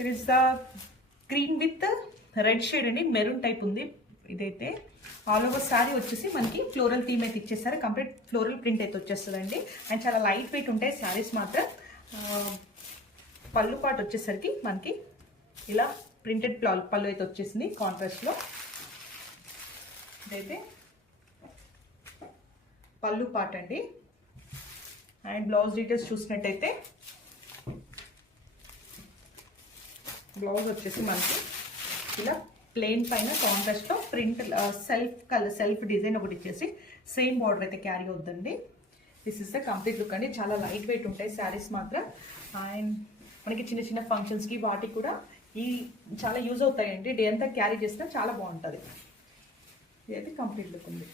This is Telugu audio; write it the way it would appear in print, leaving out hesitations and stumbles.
It is the green with red shade అండి, మెరూన్ టైప్ ఉంది. ఇదైతే ఆల్ ఓవర్ శారీ వచ్చేసి మనకి ఫ్లోరల్ థీమ్ అయితే ఇచ్చేస్తారు. కంప్లీట్ ఫ్లోరల్ ప్రింట్ అయితే వచ్చేస్తుందండి. అండ్ చాలా లైట్ వెయిట్ ఉంటాయి శారీస్ మాత్రం. పళ్ళు పాటు వచ్చేసరికి మనకి ఇలా ప్రింటెడ్ పళ్ళు అయితే వచ్చేసింది కాంట్రాస్ట్లో. ఇదైతే పళ్ళు పాట అండి. అండ్ బ్లౌజ్ డీటెయిల్స్ చూసినట్టయితే బ్లౌజ్ వచ్చేసి మనకి ఇలా ప్లెయిన్ పైన కాంట్రాస్ట్లో ప్రింట్ సెల్ఫ్ డిజైన్ ఒకటి ఇచ్చేసి సేమ్ బార్డర్ అయితే క్యారీ అవుతుందండి. This is the complete look అండి. చాలా లైట్ వెయిట్ ఉంటాయి శారీస్ మాత్రం. అండ్ మనకి చిన్న చిన్న ఫంక్షన్స్కి వాటికి కూడా ఈ చాలా యూజ్ అవుతాయండి. డే అంతా క్యారీ చేసినా చాలా బాగుంటుంది. ఇదైతే కంప్లీట్ లుక్ ఉంది.